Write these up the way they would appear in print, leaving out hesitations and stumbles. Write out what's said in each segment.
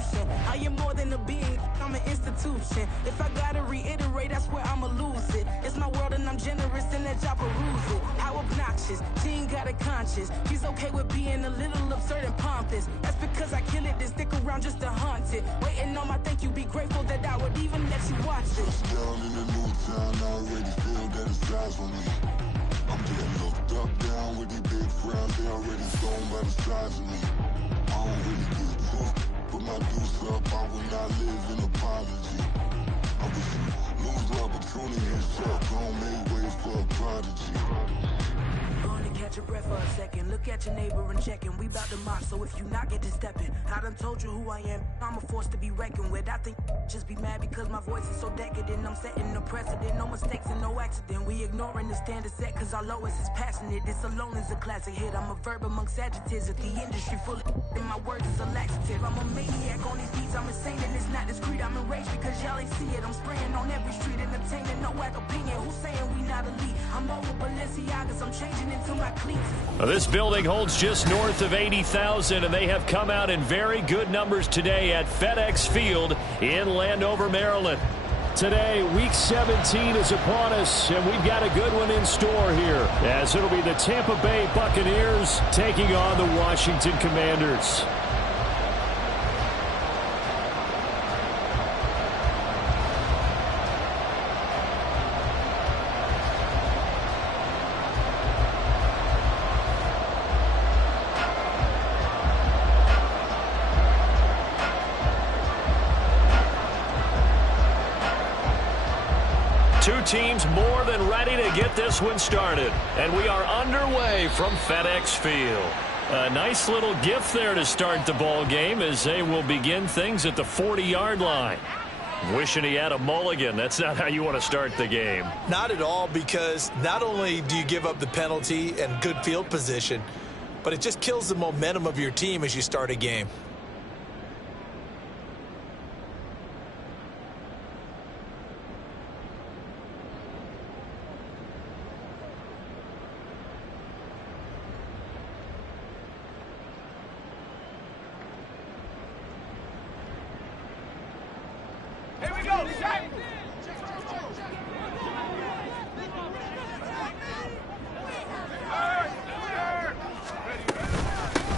solution. I am more than a being, I'm an institution. If I gotta reiterate, that's where I'ma lose it. It's my world and I'm generous and that y'all peruse it. How obnoxious, she ain't got a conscience. She's okay with being a little absurd and pompous. That's because I kill it, then stick around just to haunt it. Waiting on my thank you, be grateful that I would even let you watch it. Down in the new town, I already feel that it's eyes on me. I'm getting looked up, down with these big frowns, they already thrown by the size of me. I don't really give a fuck, put my deuce up, I will not live in apology. I wish you lose the opportunity and shut, don't make way for a prodigy. Gonna catch your breath for a second. Look at your neighbor and checking. We bout to mock, so if you not get to stepping. I done told you who I am. I'm a force to be reckoned with. I think just be mad because my voice is so decadent. I'm setting the precedent. No mistakes and no accident. We ignoring the standard set cause our lowest is passionate. This alone is a classic hit. I'm a verb amongst adjectives. If the industry full of and my words is a laxative. I'm a maniac on these beats. I'm insane and it's not discreet. I'm enraged because y'all ain't see it. I'm spraying on every street, entertaining no whack opinion. Who's saying we not elite? I'm over Balenciagas. I'm changing into my cleats. This building holds just north of 80,000, and they have come out in very good numbers today at FedEx Field in Landover, Maryland. Today, Week 17 is upon us, and we've got a good one in store here, as it'll be the Tampa Bay Buccaneers taking on the Washington Commanders. Two teams more than ready to get this one started. And we are underway from FedEx Field. A nice little gift there to start the ball game as they will begin things at the 40-yard line. Wishing he had a mulligan. That's not how you want to start the game. Not at all, because not only do you give up the penalty and good field position, but it just kills the momentum of your team as you start a game.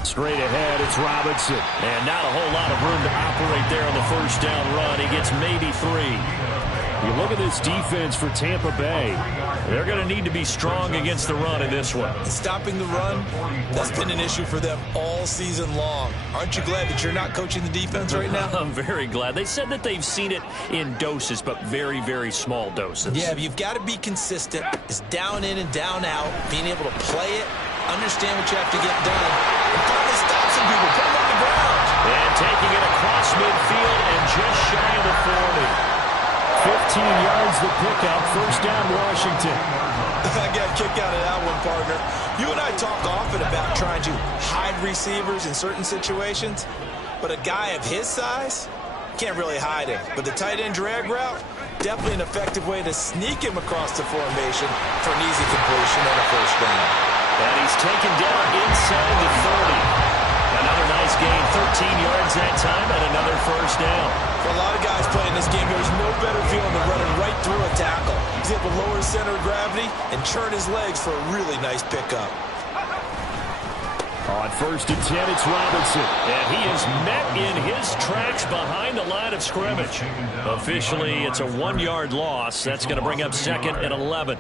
Straight ahead, it's Robinson. And not a whole lot of room to operate there on the first down run. He gets maybe 3. You look at this defense for Tampa Bay. They're going to need to be strong against the run in this one. Stopping the run, that's been an issue for them all season long. Aren't you glad that you're not coaching the defense right now? I'm very glad. They said that they've seen it in doses, but very, very small doses. Yeah, but you've got to be consistent. It's down in and down out, being able to play it, understand what you have to get done, and finally stop some people, put them on the ground. And taking it across midfield and just shy of the 40. 15 yards the pickup, first down Washington. I got a kick out of that one, partner. You and I talk often about trying to hide receivers in certain situations, but a guy of his size can't really hide him. But the tight end drag route, definitely an effective way to sneak him across the formation for an easy completion and a first down. And he's taken down inside the 30. Another nice gain, 13 yards that time, and another first down. For a lot of guys playing this game, there's no better feeling than running right through a tackle. He's able to lower his center of gravity and churn his legs for a really nice pickup. On first and 10, it's Robinson. And he is met in his tracks behind the line of scrimmage. Officially, it's a 1-yard loss. That's going to bring up second and 11.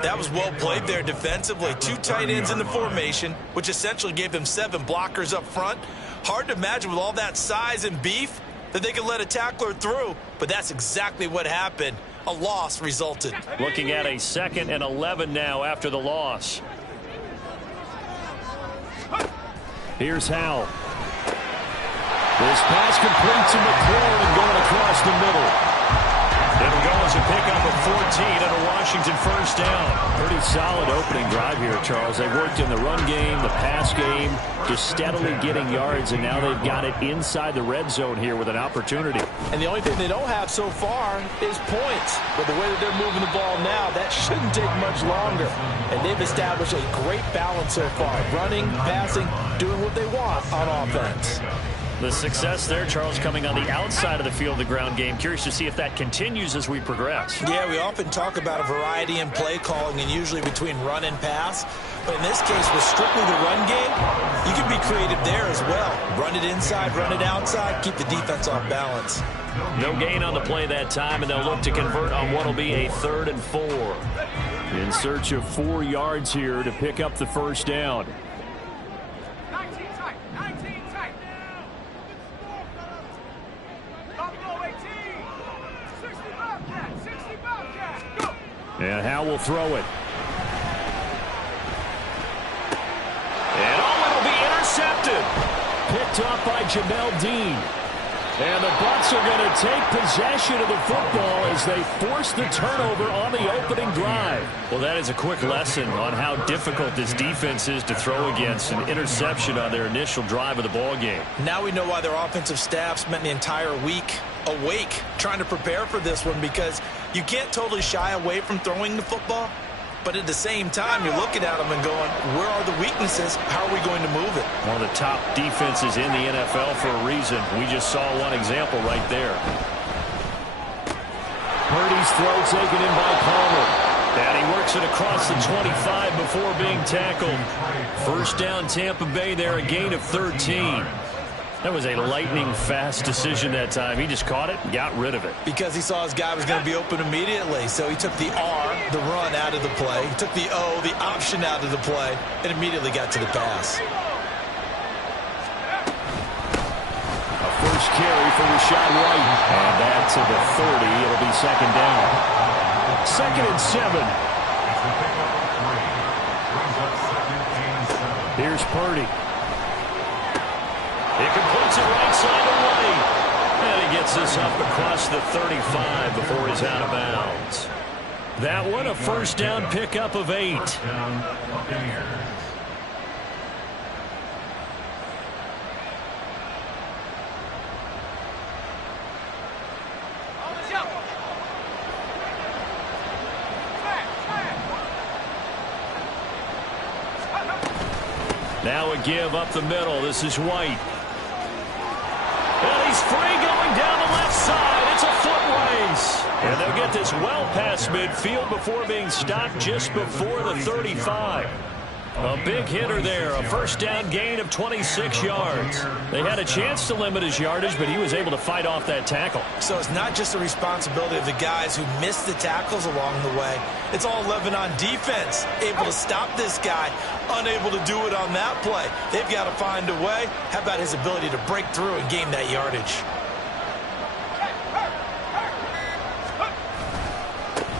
That was well played there defensively. 2 tight ends in the formation, which essentially gave them 7 blockers up front. Hard to imagine with all that size and beef that they could let a tackler through, but that's exactly what happened. A loss resulted. Looking at a second and 11 now after the loss. Here's Howell. This pass complete to McLaurin going across the middle. It'll go as a pickup of 14 and a Washington first down. Pretty solid opening drive here, Charles. They worked in the run game, the pass game, just steadily getting yards, and now they've got it inside the red zone here with an opportunity. And the only thing they don't have so far is points. But the way that they're moving the ball now, that shouldn't take much longer. And they've established a great balance so far. Running, passing, doing what they want on offense. The success there, Charles, coming on the outside of the field, the ground game. Curious to see if that continues as we progress. Yeah, we often talk about a variety in play calling and usually between run and pass. But in this case, with strictly the run game, you can be creative there as well. Run it inside, run it outside, keep the defense off balance. No gain on the play that time, and they'll look to convert on what will be a 3rd and 4. In search of 4 yards here to pick up the first down. 19 tight, 19 tight. Up low 18. 60 Bobcat, 60 Bobcat. Go. And Howe will throw it. And it'll be intercepted. Picked off by Jamel Dean. And the Bucs are going to take possession of the football as they force the turnover on the opening drive. Well, that is a quick lesson on how difficult this defense is to throw against. An interception on their initial drive of the ball game. Now we know why their offensive staff spent the entire week awake trying to prepare for this one, because you can't totally shy away from throwing the football. But at the same time, you're looking at them and going, where are the weaknesses? How are we going to move it? One of the top defenses in the NFL for a reason. We just saw one example right there. Purdy's throw taken in by Palmer. And he works it across the 25 before being tackled. First down, Tampa Bay there, a gain of 13. That was a lightning-fast decision that time. He just caught it and got rid of it. Because he saw his guy was going to be open immediately. So he took the R, the run, out of the play. He took the O, the option, out of the play, and immediately got to the pass. A first carry for Rashad White. And back to the 30. It'll be second down. 2nd and 7. Here's Purdy. He completes it right side away. And he gets this up across the 35 before he's out of bounds. That one, a first down pickup of 8. Now a give up the middle. This is White. And he's free going down the left side. It's a foot race. And they'll get this well past midfield before being stopped just before the 35. A big hitter there. A first down gain of 26 yards. They had a chance to limit his yardage, but he was able to fight off that tackle. So it's not just the responsibility of the guys who missed the tackles along the way. It's all 11 on defense. Able to stop this guy. Unable to do it on that play. They've got to find a way. How about his ability to break through and gain that yardage?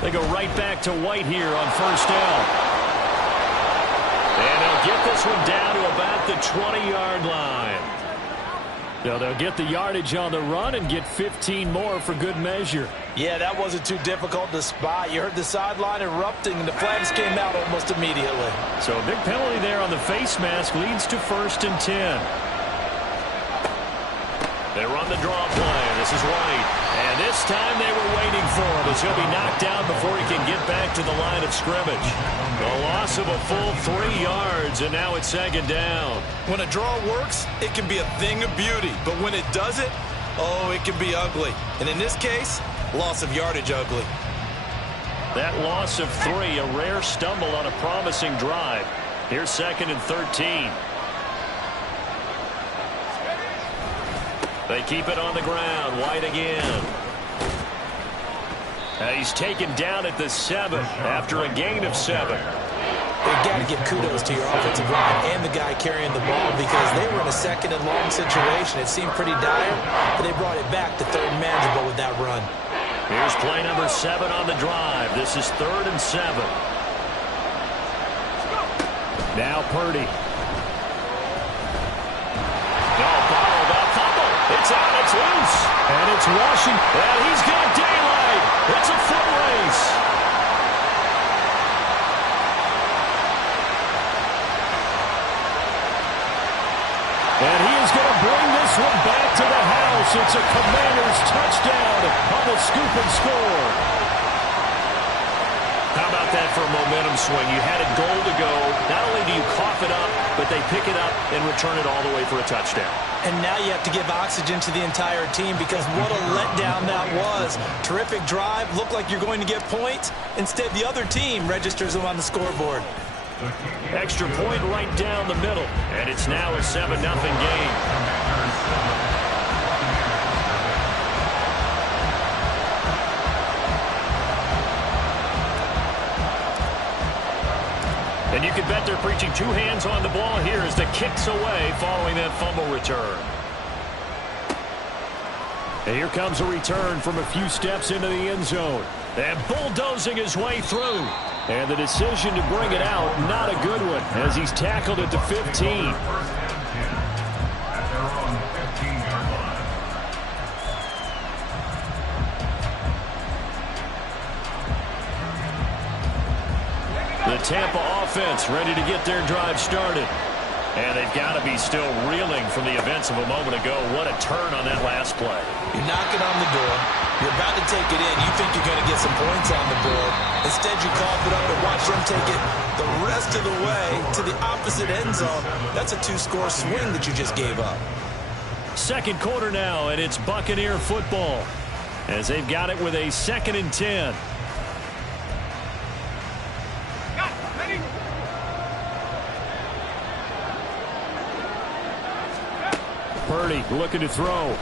They go right back to White here on first down. And they'll get this one down to about the 20-yard line. Now they'll get the yardage on the run and get 15 more for good measure. Yeah, that wasn't too difficult to spot. You heard the sideline erupting, and the flags came out almost immediately. So a big penalty there on the face mask leads to 1st and 10. They run the draw play. This is White. And this time they were waiting for him as he'll be knocked down before he can get back to the line of scrimmage. A loss of a full 3 yards, and now it's 2nd down. When a draw works, it can be a thing of beauty. But when it doesn't, oh, it can be ugly. And in this case, loss of yardage ugly. That loss of 3, a rare stumble on a promising drive. Here's 2nd and 13. They keep it on the ground. White again. He's taken down at the 7 after a gain of 7. They've got to give kudos to your offensive line and the guy carrying the ball, because they were in a 2nd and long situation. It seemed pretty dire, but they brought it back to 3rd and manageable with that run. Here's play number 7 on the drive. This is 3rd and 7. Now Purdy. It's out, it's loose. And it's rushing. And he's got daylight. It's a foot race. And he is going to bring this one back to the house. It's a Commanders touchdown on the scoop and score. How about that for a momentum swing? You had a goal to go. Not only do you cough it up, but they pick it up and return it all the way for a touchdown. And now you have to give oxygen to the entire team because what a letdown that was. Terrific drive. Looked like you're going to get points. Instead, the other team registers them on the scoreboard. Extra point right down the middle. And it's now a 7-0 game. And you can bet they're preaching two hands on the ball here as the kick's away following that fumble return. And here comes a return from a few steps into the end zone. And bulldozing his way through. And the decision to bring it out, not a good one, as he's tackled at the 15. The Tampa offense ready to get their drive started. And they've got to be still reeling from the events of a moment ago. What a turn on that last play. You're knocking on the door. You're about to take it in. You think you're going to get some points on the board. Instead, you cough it up and watch them take it the rest of the way to the opposite end zone. That's a two-score swing that you just gave up. Second quarter now, and it's Buccaneer football as they've got it with a 2nd and 10. Purdy looking to throw.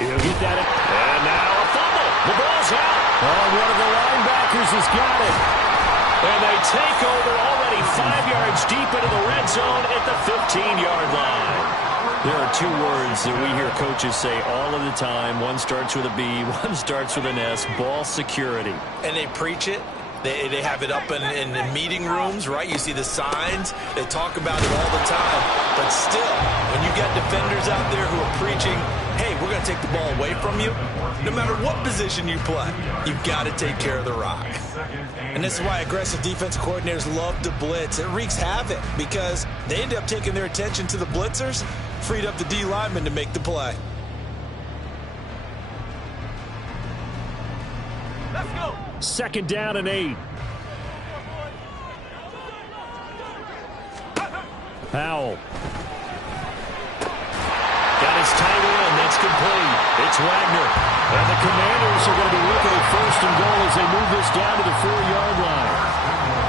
He'll get that. And now a fumble. The ball's out. Oh, one of the linebackers has got it. And they take over already 5 yards deep into the red zone at the 15-yard line. There are two words that we hear coaches say all of the time. One starts with a B, one starts with an S. Ball security. And they preach it. They have it up in meeting rooms, right? You see the signs. They talk about it all the time. But still, when you got defenders out there who are preaching, hey, we're going to take the ball away from you, no matter what position you play, you've got to take care of the rock. And this is why aggressive defensive coordinators love to blitz. It wreaks havoc because they end up taking their attention to the blitzers, freed up the D lineman to make the play. Let's go. 2nd down and 8. Powell. Got his tight end. That's complete. It's Wagner. And the Commanders are going to be looking at 1st and goal as they move this down to the 4-yard line.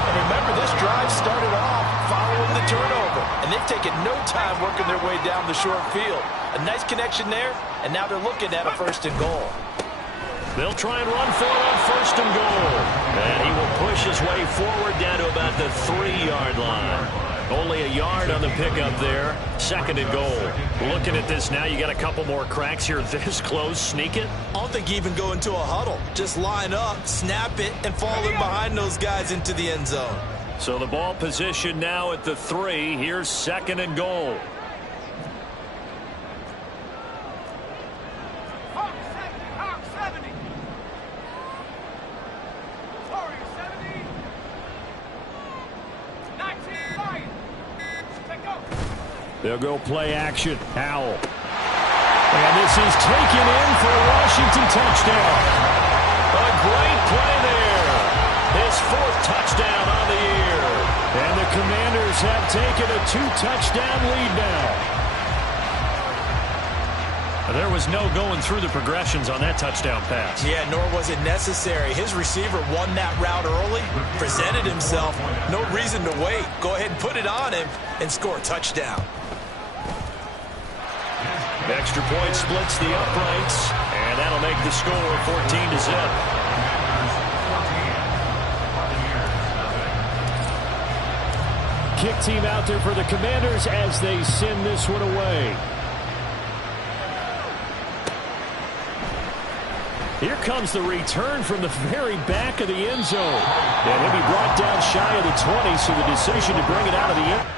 And remember, this drive started off following the turnover. And they've taken no time working their way down the short field. A nice connection there, and now they're looking at a 1st and goal. They'll try and run for it on 1st and goal. And he will push his way forward down to about the 3-yard line. Only a yard on the pickup there. 2nd and goal. Looking at this now, you got a couple more cracks here this close. Sneak it. I don't think you even go into a huddle. Just line up, snap it, and fall in behind those guys into the end zone. So the ball position now at the 3. Here's 2nd and goal. They'll go play action. Howell. And this is taken in for a Washington touchdown. A great play there. His 4th touchdown on the year. And the Commanders have taken a 2-touchdown lead now. There was no going through the progressions on that touchdown pass. Yeah, nor was it necessary. His receiver won that route early, presented himself. No reason to wait. Go ahead and put it on him and score a touchdown. Extra point splits the uprights, and that'll make the score 14-0. Kick team out there for the Commanders as they send this one away. Here comes the return from the very back of the end zone. And he'll be brought down shy of the 20, so the decision to bring it out of the end.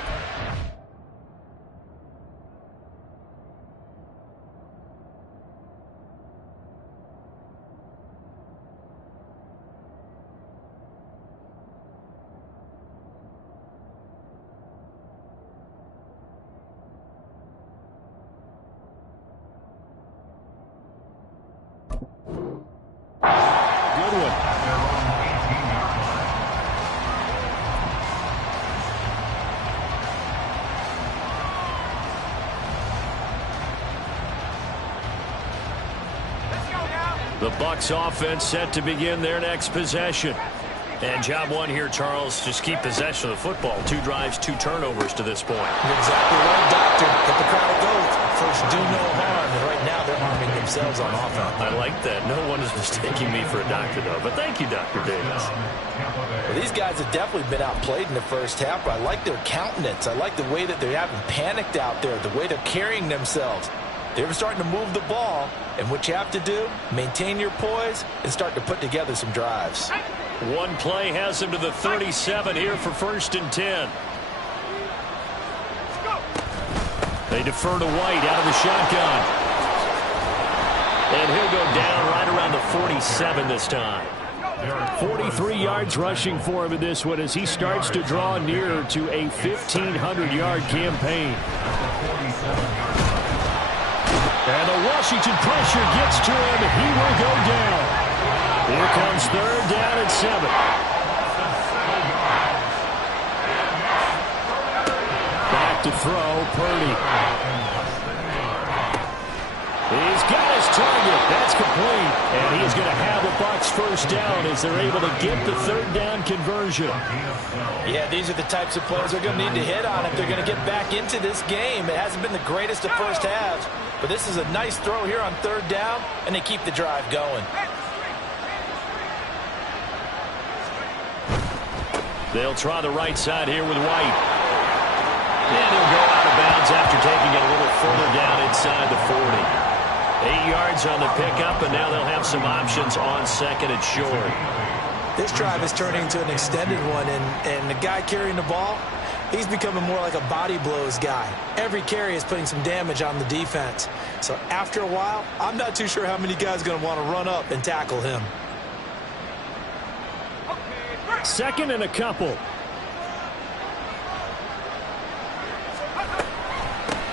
The Bucs offense set to begin their next possession. And job one here, Charles, just keep possession of the football. 2 drives, 2 turnovers to this point. You're exactly right, Doctor. Let the crowd go. First, do no harm. And right now, they're harming themselves on offense. I like that. No one is mistaking me for a doctor, though. But thank you, Dr. Davis. Well, these guys have definitely been outplayed in the first half, but I like their countenance. I like the way that they haven't panicked out there, the way they're carrying themselves. They're starting to move the ball, and what you have to do, maintain your poise and start to put together some drives. One play has him to the 37 here for 1st and 10. They defer to White out of the shotgun. And he'll go down right around the 47 this time. 43 yards rushing for him in this one as he starts to draw nearer to a 1,500-yard campaign. And the Washington pressure gets to him. He will go down. Here comes 3rd down and 7. Back to throw, Purdy. He's got his target. That's complete. And he is going to have the Bucs 1st down as they're able to get the 3rd down conversion. Yeah, these are the types of plays they're going to need to hit on if they're going to get back into this game. It hasn't been the greatest of first halves, but this is a nice throw here on 3rd down, and they keep the drive going. They'll try the right side here with White. And he'll go out of bounds after taking it a little further down inside the 40. 8 yards on the pickup, and now they'll have some options on 2nd and short. This drive is turning into an extended one, and the guy carrying the ball, he's becoming more like a body blows guy. Every carry is putting some damage on the defense. So after a while, I'm not too sure how many guys are going to want to run up and tackle him. 2nd and a couple.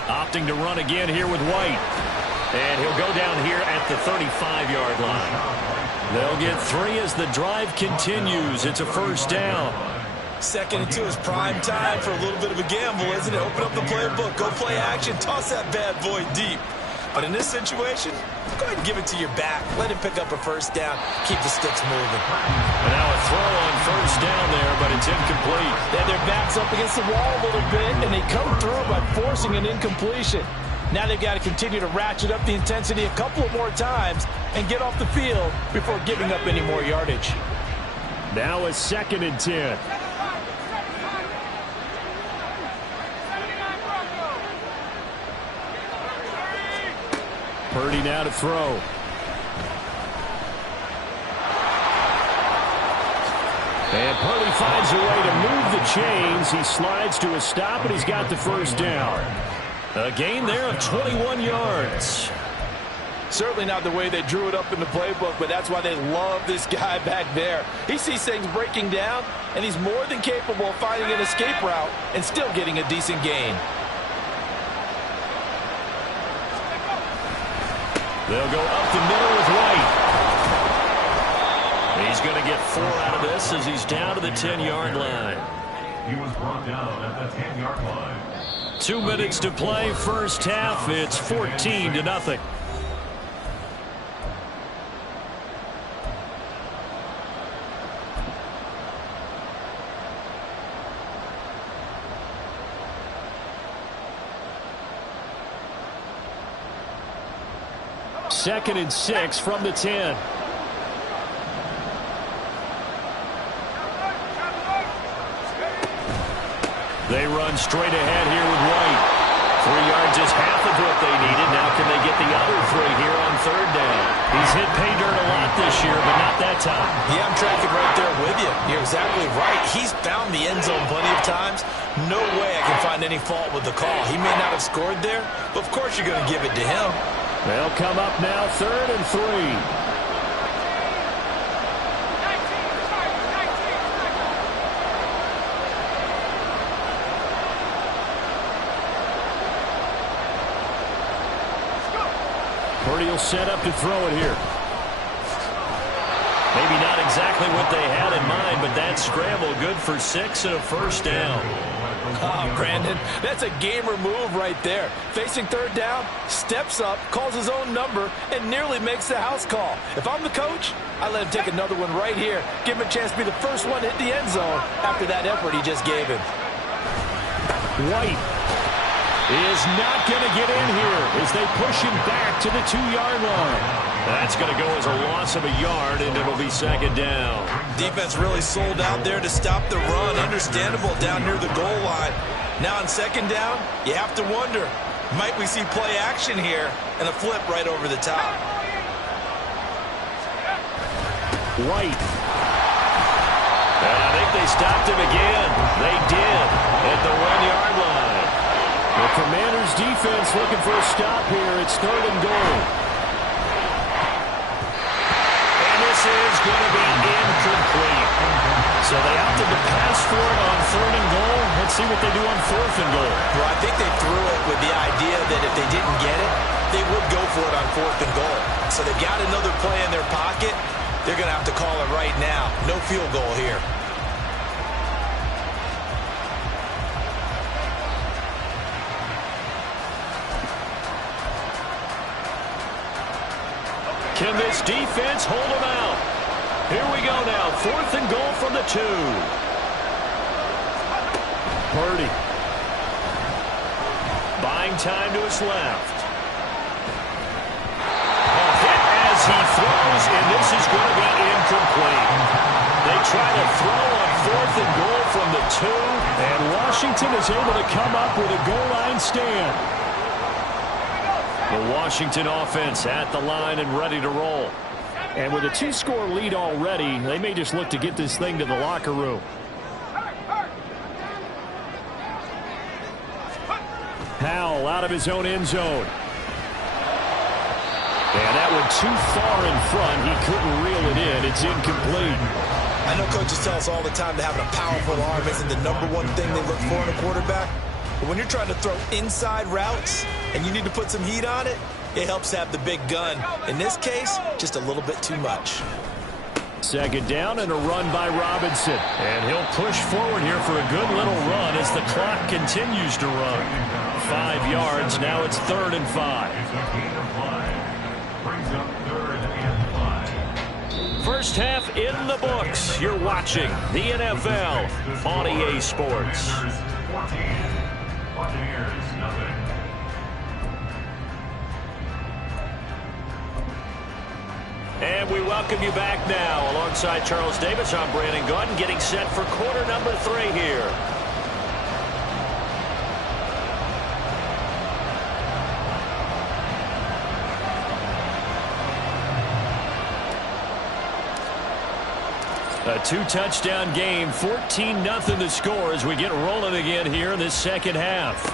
Opting to run again here with White. And he'll go down here at the 35-yard line. They'll get 3 as the drive continues. It's a 1st down. 2nd and 2 is prime time for a little bit of a gamble, isn't it? Open up the playbook, go play action, toss that bad boy deep. But in this situation, go ahead and give it to your back. Let him pick up a 1st down. Keep the sticks moving. And now a throw on 1st down there, but it's incomplete. They have their backs up against the wall a little bit, and they come through by forcing an incompletion. Now they've got to continue to ratchet up the intensity a couple of more times and get off the field before giving up any more yardage. Now a 2nd and 10. Purdy now to throw. And Purdy finds a way to move the chains. He slides to a stop, and he's got the 1st down. A gain there of 21 yards. Certainly not the way they drew it up in the playbook, but that's why they love this guy back there. He sees things breaking down, and he's more than capable of finding an escape route and still getting a decent gain. They'll go up the middle with White. He's going to get 4 out of this as he's down to the 10-yard line. He was brought down at the 10-yard line. 2 minutes to play, 1st half. It's 14-0. Second and 6 from the 10. They run straight ahead here with White. 3 yards is half of what they needed. Now can they get the other 3 here on 3rd down? He's hit pay dirt a lot this year, but not that time. Yeah, I'm tracking right there with you. You're exactly right. He's found the end zone plenty of times. No way I can find any fault with the call. He may not have scored there, but of course you're going to give it to him. They'll come up now 3rd and 3. Purdy will set up to throw it here. Maybe not exactly what they had in mind, but that scramble good for 6 and a 1st down. Oh, Brandon, that's a gamer move right there. Facing third down, steps up, calls his own number, and nearly makes the house call. If I'm the coach, I let him take another one right here. Give him a chance to be the first one to hit the end zone after that effort he just gave him. White is not going to get in here as they push him back to the 2-yard line. That's going to go as a loss of a yard, and it'll be second down. Defense really sold out there to stop the run. Understandable down near the goal line. Now on second down, you have to wonder, might we see play action here and a flip right over the top? White. And I think they stopped him again. They did at the 1-yard line. The Commanders' defense looking for a stop here. It's third and goal. Is going to be incomplete. So they opted to pass for it on third and goal. Let's see what they do on fourth and goal. Well, I think they threw it with the idea that if they didn't get it, they would go for it on fourth and goal. So they got another play in their pocket. They're going to have to call it right now. No field goal here. Can this defense hold them out? Here we go now. Fourth and goal from the 2. Purdy. Buying time to his left. A hit as he throws, and this is going to be incomplete. They try to throw on fourth and goal from the 2, and Washington is able to come up with a goal line stand. The Washington offense at the line and ready to roll. And with a 2-score lead already, they may just look to get this thing to the locker room. Howell out of his own end zone. And that one too far in front. He couldn't reel it in. It's incomplete. I know coaches tell us all the time that having a powerful arm isn't the #1 thing they look for in a quarterback. But when you're trying to throw inside routes and you need to put some heat on it, it helps have the big gun. In this case, just a little bit too much. Second down and a run by Robinson. And he'll push forward here for a good little run as the clock continues to run. 5 yards. Now it's 3rd and 5. Brings up 3rd and 5. First half in the books. You're watching the NFL on EA Sports. 14. Buccaneers, nothing. And we welcome you back now. Alongside Charles Davis, I'm Brandon Gaudin, getting set for quarter number 3 here. A 2-touchdown game, 14-0 the score as we get rolling again here in this second half.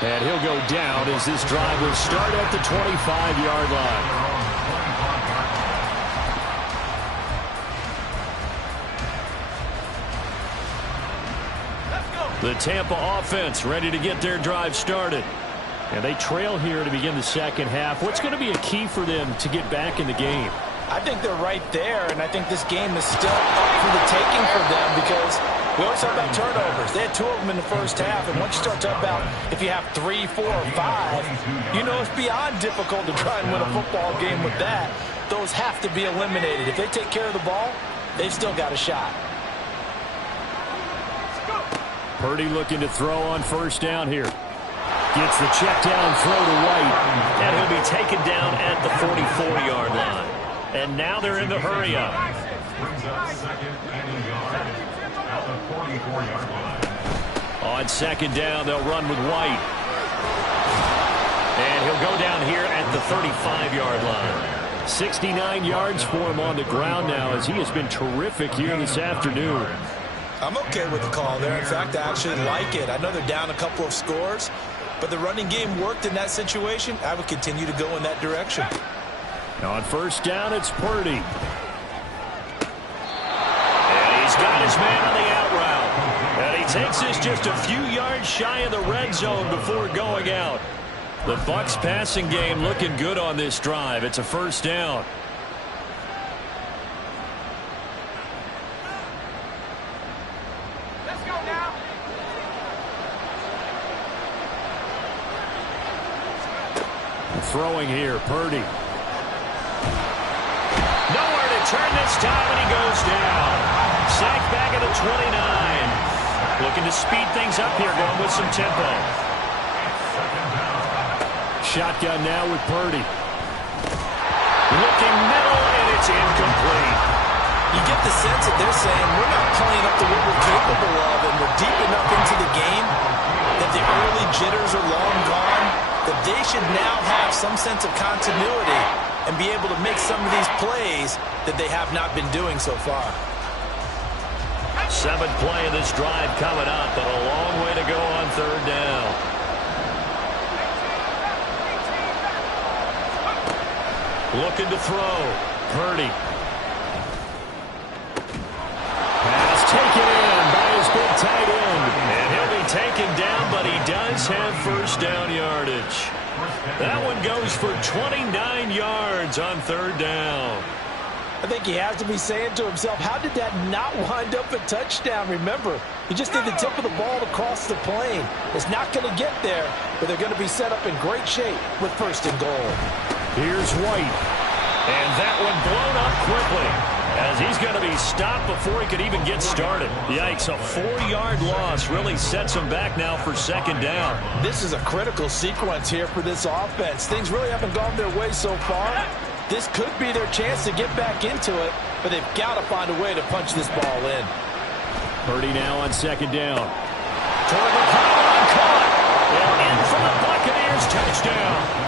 And he'll go down as this drive will start at the 25-yard line. The Tampa offense ready to get their drive started. And they trail here to begin the second half. What's going to be a key for them to get back in the game? I think they're right there, and I think this game is still up for the taking for them because we always talk about turnovers. They had 2 of them in the first half, and once you start talking about if you have 3, 4, or 5, you know it's beyond difficult to try and win a football game with that. Those have to be eliminated. If they take care of the ball, they've still got a shot. Purdy looking to throw on first down here. Gets the check down throw to White. And he'll be taken down at the 44-yard line. And now they're in the hurry up. Brings up 2nd and a yard at the 44-yard line. On second down, they'll run with White. And he'll go down here at the 35-yard line. 69 yards for him on the ground now as he has been terrific here this afternoon. I'm okay with the call there. In fact, I actually like it. I know they're down a couple of scores, but the running game worked in that situation. I would continue to go in that direction. On first down, it's Purdy. And he's got his man on the out route. And he takes this just a few yards shy of the red zone before going out. The Bucs passing game looking good on this drive. It's a first down. Throwing here, Purdy. Nowhere to turn this time, and he goes down. Sacked back at the 29. Looking to speed things up here, going with some tempo. Shotgun now with Purdy. Looking middle, and it's incomplete. You get the sense that they're saying we're not playing up to what we're capable of, and we're deep enough into the game that the early jitters are long gone, that they should now have some sense of continuity and be able to make some of these plays that they have not been doing so far. 7th play of this drive coming up, but a long way to go on 3rd down. Looking to throw. Purdy. Pass taken in by his big tight end. And he'll be taken down, but he does have first down yardage. That one goes for 29 yards on 3rd down. I think he has to be saying to himself, how did that not wind up a touchdown? Remember, he just did the tip of the ball across the plane. It's not going to get there, but they're going to be set up in great shape with 1st and goal. Here's White. And that one blown up quickly, as he's going to be stopped before he could even get started. Yikes, a 4-yard loss really sets him back now for 2nd down. This is a critical sequence here for this offense. Things really haven't gone their way so far. This could be their chance to get back into it, but they've got to find a way to punch this ball in. Purdy now on 2nd down. Toward the pylon, caught. And in for the Buccaneers, touchdown.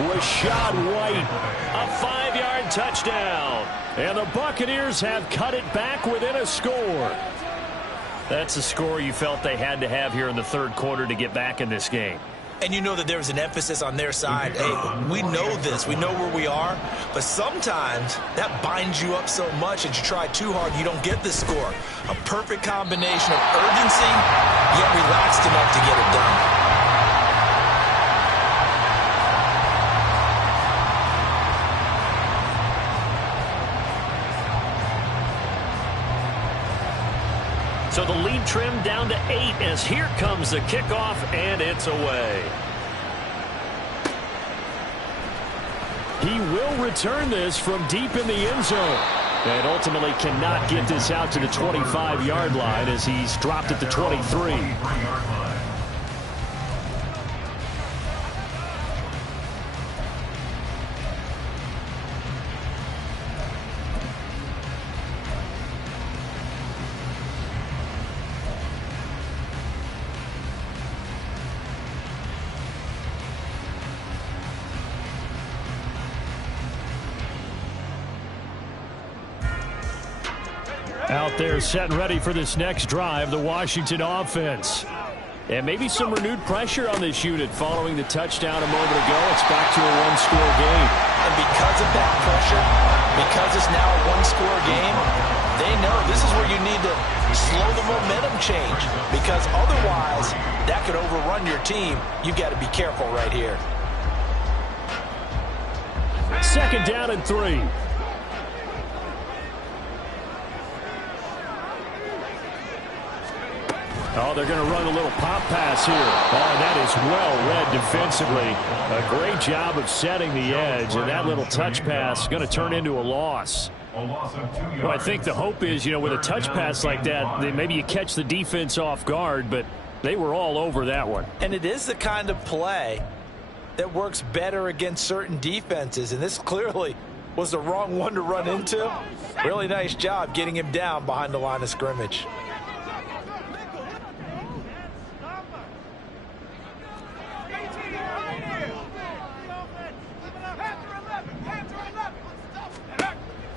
Rashad White, a 5-yard touchdown. And the Buccaneers have cut it back within a score. That's a score you felt they had to have here in the 3rd quarter to get back in this game. And you know that there's an emphasis on their side. Hey, we know this. We know where we are. But sometimes that binds you up so much that you try too hard, you don't get this score. A perfect combination of urgency, yet relaxed enough to get it done. So the lead trimmed down to 8 as here comes the kickoff, and it's away. He will return this from deep in the end zone. And ultimately cannot get this out to the 25-yard line as he's dropped at the 23. Out there set and ready for this next drive, the Washington offense. And maybe some renewed pressure on this unit following the touchdown a moment ago. It's back to a one-score game. And because of that pressure, because it's now a one-score game, they know this is where you need to slow the momentum change. Because otherwise, that could overrun your team. You've got to be careful right here. 2nd down and 3. Oh, they're going to run a little pop pass here. Oh, that is well read defensively. A great job of setting the edge, and that little touch pass is going to turn into a loss. Well, I think the hope is, with a touch pass like that, maybe you catch the defense off guard, but they were all over that one. And it is the kind of play that works better against certain defenses, and this clearly was the wrong one to run into. Really nice job getting him down behind the line of scrimmage.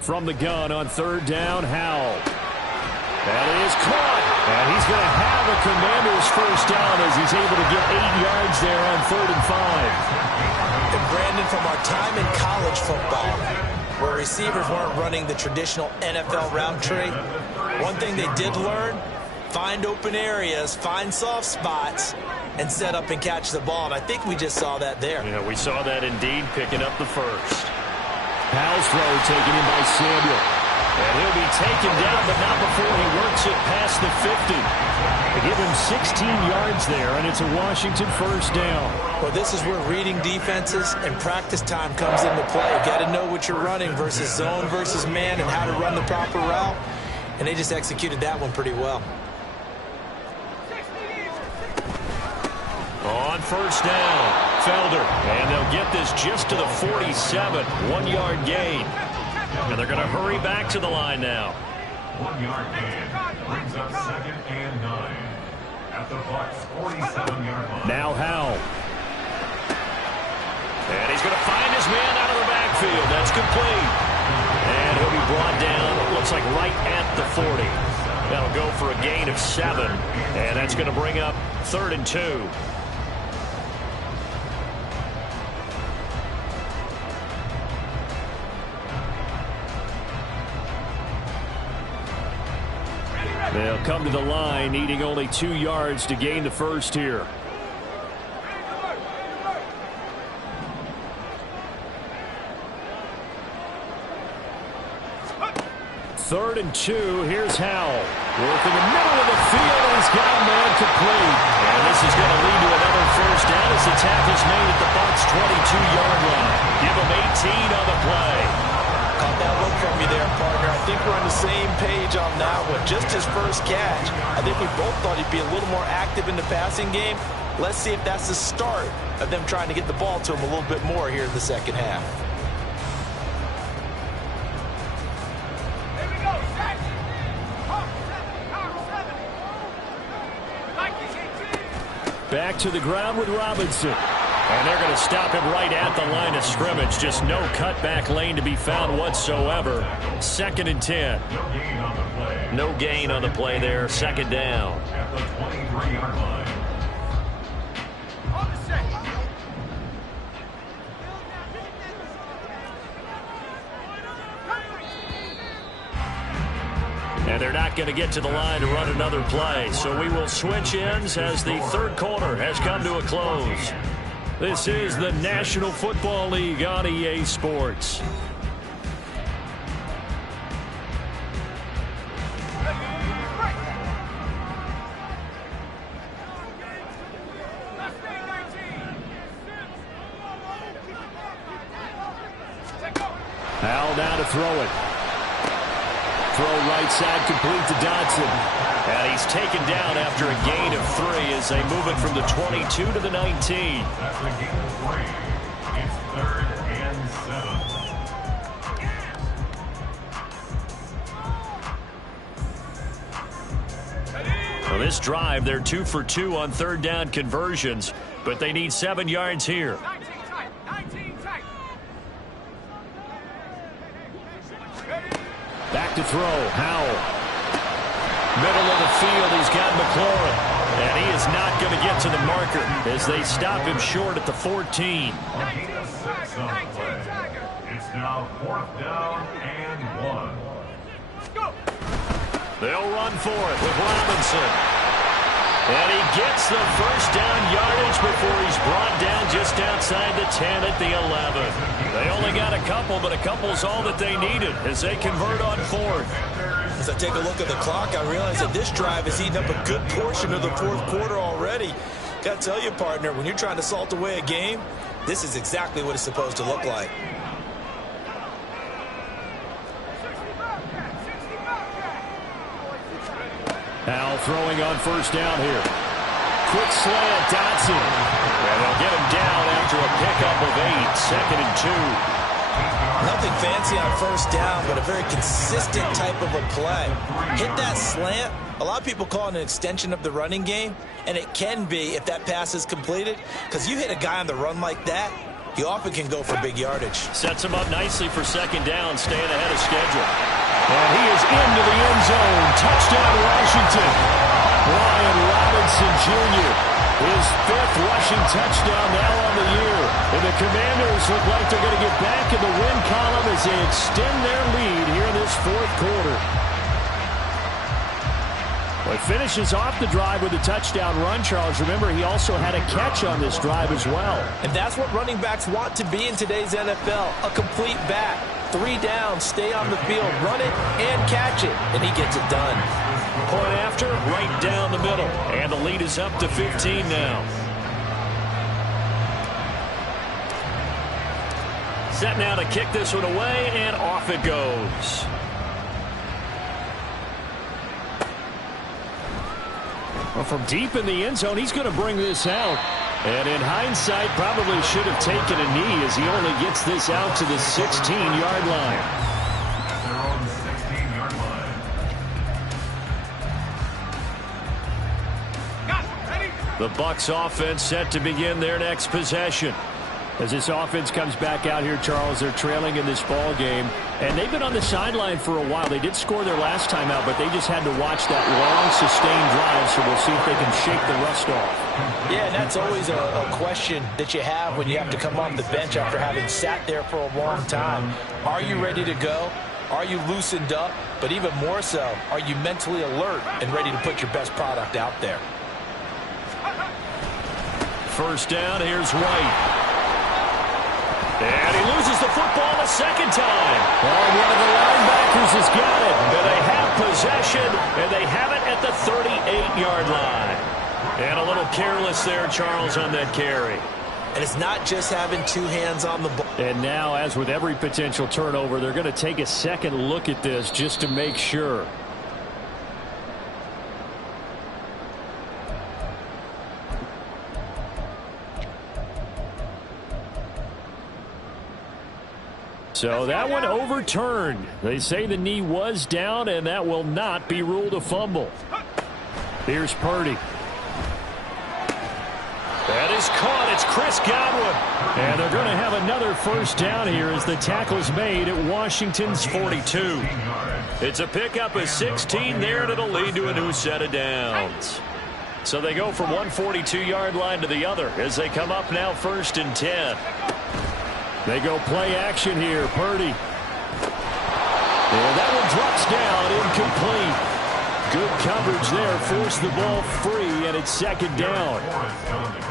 From the gun on 3rd down, Howell. That is caught. And he's going to have a Commander's first down as he's able to get 8 yards there on 3rd and 5. And Brandon, from our time in college football, where receivers weren't running the traditional NFL route tree, one thing they did learn, find open areas, find soft spots, and set up and catch the ball. And I think we just saw that there. Yeah, we saw that indeed, picking up the first. Howell's throw taken in by Samuel. And he'll be taken down, but not before he works it past the 50. They give him 16 yards there, and it's a Washington first down. Well, this is where reading defenses and practice time comes into play. You got to know what you're running versus zone versus man and how to run the proper route. And they just executed that one pretty well. On first down, Felder. And they'll get this just to the 47. 1-yard gain. And they're going to hurry back to the line now. 1-yard gain brings up 2nd and 9 at the Bucs' 47-yard line. Now Howell. And he's going to find his man out of the backfield. That's complete. And he'll be brought down, looks like right at the 40. That'll go for a gain of 7. And that's going to bring up 3rd and 2. They'll come to the line, needing only 2 yards to gain the first here. 3rd and 2. Here's Howell. Working the middle of the field. He's got a man complete. And this is going to lead to another first down as the tackle's made at the Bucs' 22-yard line. Give him 18 on the play. Caught that look from you there, partner. I think we're on the same page on that one. Just his first catch. I think we both thought he'd be a little more active in the passing game. Let's see if that's the start of them trying to get the ball to him a little bit more here in the second half. Back to the ground with Robinson. And they're going to stop him right at the line of scrimmage. Just no cutback lane to be found whatsoever. 2nd and 10. No gain on the play. No gain on the play there. 2nd down. At the 23-yard line. And they're not going to get to the line to run another play. So we will switch ends as the third quarter has come to a close. This is the National Football League on EA Sports. Howell now to throw it. Throw right side complete to Dodson. And he's taken down after a gain of 3 as they move it from the 22 to the 19. That's a gain of 3. It's 3rd and 7. Well, this drive, they're 2 for 2 on 3rd down conversions, but they need 7 yards here. 19 tight. Back to throw. Howell. Middle of the field, he's got McLaurin. And he is not going to get to the marker as they stop him short at the 14. A gain of 6 on the play. It's now 4th down and 1. They'll run for it with Robinson. And he gets the first down yardage before he's brought down just outside the 10 at the 11. They only got a couple, but a couple's all that they needed as they convert on 4th. As I take a look at the clock, I realize that this drive has eaten up a good portion of the 4th quarter already. Got to tell you, partner, when you're trying to salt away a game, this is exactly what it's supposed to look like. Howell throwing on first down here. Quick slant, Dodson. And they'll get him down after a pickup of 8. 2nd and 2. Nothing fancy on first down, but a very consistent type of a play. Hit that slant. A lot of people call it an extension of the running game, and it can be if that pass is completed, because you hit a guy on the run like that, he often can go for big yardage. Sets him up nicely for 2nd down, staying ahead of schedule. And he is into the end zone. Touchdown, Washington. Brian Robinson Jr. His 5th rushing touchdown now on the year. And the Commanders look like they're going to get back in the win column as they extend their lead here in this 4th quarter. Well, he finishes off the drive with a touchdown run, Charles. Remember, he also had a catch on this drive as well. And that's what running backs want to be in today's NFL, a complete back. 3 down, stay on the field, run it, and catch it, and he gets it done. Point after, right down the middle. And the lead is up to 15 now. Set now to kick this one away, and off it goes. Well, from deep in the end zone, he's going to bring this out. And in hindsight, probably should have taken a knee as he only gets this out to the 16-yard line. Their own 16-yard line. The Bucs offense set to begin their next possession. As this offense comes back out here, Charles, they're trailing in this ball game. And they've been on the sideline for a while. They did score their last time out, but they just had to watch that long, sustained drive, so we'll see if they can shake the rust off. Yeah, and that's always a question that you have when you have to come off the bench after having sat there for a long time. Are you ready to go? Are you loosened up? But even more so, are you mentally alert and ready to put your best product out there? First down, here's White. And he loses the football a second time. Oh, one of the linebackers has got it. And they have possession, and they have it at the 38-yard line. And a little careless there, Charles, on that carry. And it's not just having 2 hands on the ball. And now, as with every potential turnover, they're going to take a second look at this just to make sure. So that one overturned. They say the knee was down, and that will not be ruled a fumble. Here's Purdy. That is caught. It's Chris Godwin. And they're going to have another first down here as the tackle's made at Washington's 42. It's a pickup of 16 there, and it'll lead to a new set of downs. So they go from one 42-yard line to the other as they come up now 1st and 10. They go play action here. Purdy. And that one drops down, incomplete. Good coverage there. Forced the ball free, and it's 2nd down.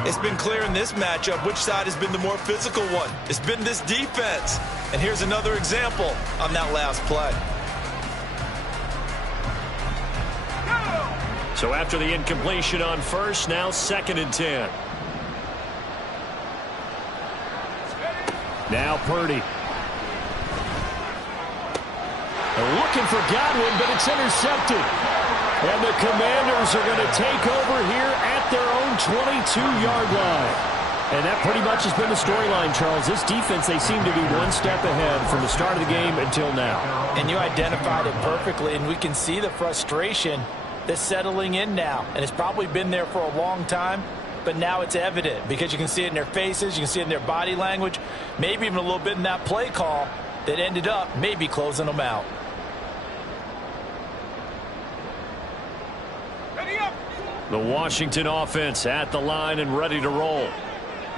It's been clear in this matchup which side has been the more physical one. It's been this defense. And here's another example on that last play. So after the incompletion on first, now 2nd and 10. Now Purdy. They're looking for Godwin, but it's intercepted. And the Commanders are going to take over here at their own 22-yard line. And that pretty much has been the storyline, Charles. This defense, they seem to be one step ahead from the start of the game until now. And you identified it perfectly, and we can see the frustration that's settling in now. And it's probably been there for a long time. But now it's evident because you can see it in their faces, you can see it in their body language, maybe even a little bit in that play call that ended up maybe closing them out. The Washington offense at the line and ready to roll.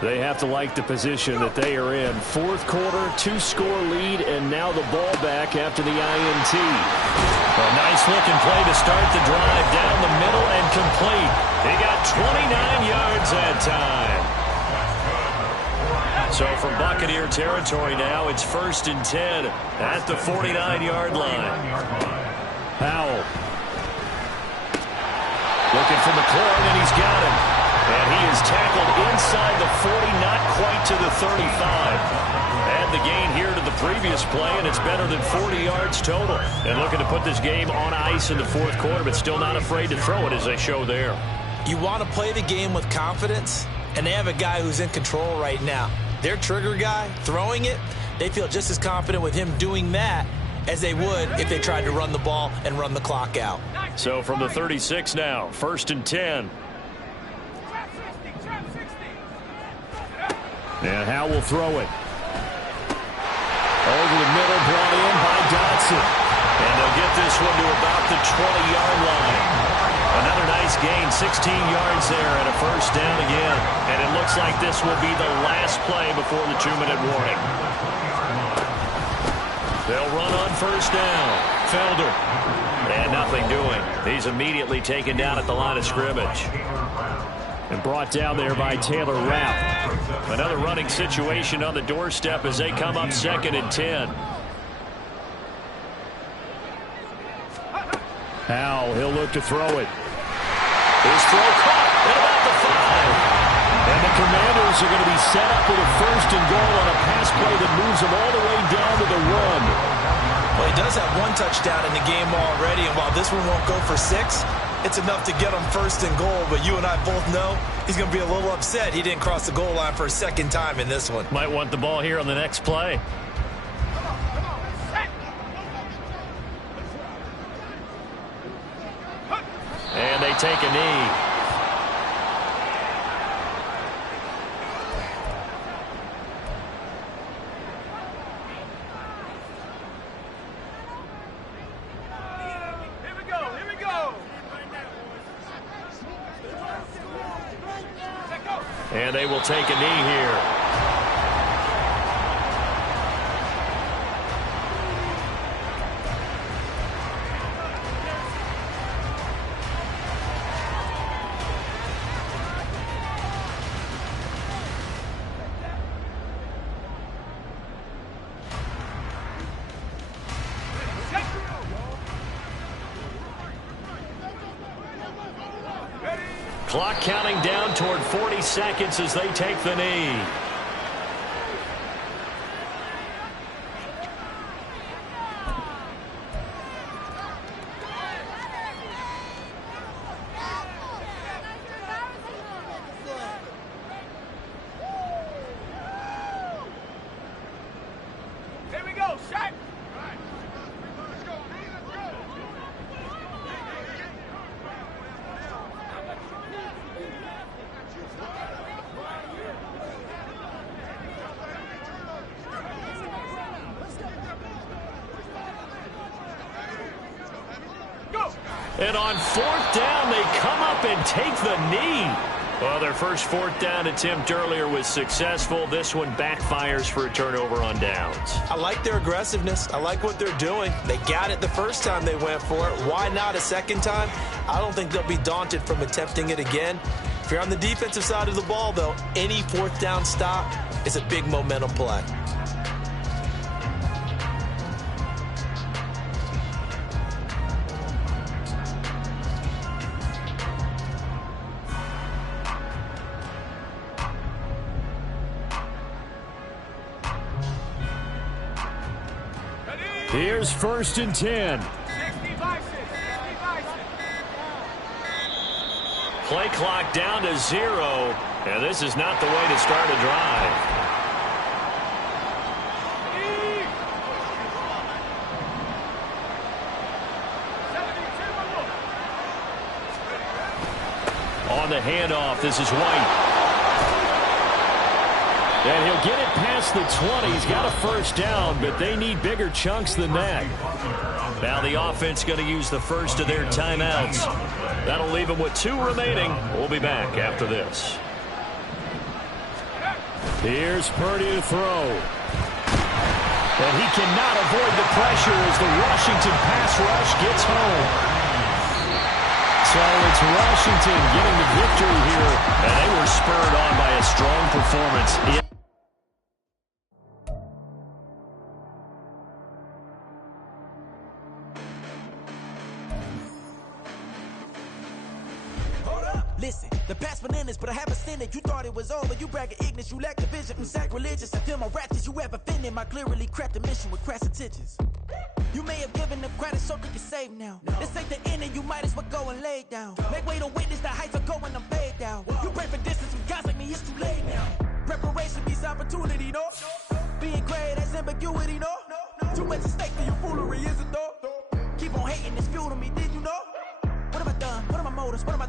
They have to like the position that they are in. 4th quarter, 2-score lead, and now the ball back after the INT. A nice-looking play to start the drive down the middle and complete. He got 29 yards that time. So from Buccaneer territory now, it's 1st and 10 at the 49-yard line. Powell. Looking for McLaurin, and he's got him. And he is tackled inside the 40, not quite to the 35. Add the gain here to the previous play, and it's better than 40 yards total. And looking to put this game on ice in the 4th quarter, but still not afraid to throw it as they show there. You want to play the game with confidence, and they have a guy who's in control right now. Their trigger guy, throwing it, they feel just as confident with him doing that as they would if they tried to run the ball and run the clock out. So from the 36 now, 1st and 10. And Howe will throw it. Over the middle, brought in by Dotson. And they'll get this one to about the 20-yard line. Another nice gain, 16 yards there, and a first down again. And it looks like this will be the last play before the 2-minute warning. They'll run on first down. Felder. And nothing doing. He's immediately taken down at the line of scrimmage. And brought down there by Taylor Rapp. Another running situation on the doorstep as they come up 2nd and 10. Howell, he'll look to throw it. His throw caught at about the 5. And the Commanders are going to be set up with a 1st and goal on a pass play that moves them all the way down to the run. Well, he does have 1 touchdown in the game already, and while this one won't go for 6, it's enough to get him 1st and goal. But you and I both know he's going to be a little upset he didn't cross the goal line for a 2nd time in this one. Might want the ball here on the next play. And they take a knee. And they will take a knee here. Clock counting down toward 40 seconds as they take the knee. Here we go, shot. And on 4th down, they come up and take the knee. Well, their first 4th down attempt earlier was successful. This one backfires for a turnover on downs. I like their aggressiveness. I like what they're doing. They got it the first time they went for it. Why not a 2nd time? I don't think they'll be daunted from attempting it again. If you're on the defensive side of the ball, though, any 4th down stop is a big momentum play. Here's 1st and 10. Play clock down to 0, and this is not the way to start a drive. On the handoff, this is White. And he'll get it past the 20. He's got a 1st down, but they need bigger chunks than that. Now the offense going to use the first of their timeouts. That'll leave them with 2 remaining. We'll be back after this. Here's Purdy to throw. And he cannot avoid the pressure as the Washington pass rush gets home. So it's Washington getting the victory here. And they were spurred on by a strong performance. Listen, the past bananas, but I haven't seen it. You thought it was over. You bragging ignorance. You lack the vision. I'm sacrilegious. I feel my ratchets. You ever offended my clearly crafted mission with crass intentions. You may have given them credit so they can save now. This ain't the end and you might as well go and lay down. Make way to witness the heights are going, I'm paid down. You pray for distance with guys like me, it's too late now. Preparation means opportunity, no? Being great, that's ambiguity, no? Too much at stake for your foolery, is it though? Keep on hating, it's fuel to me, did you know? What have I done? What are my motives? What am I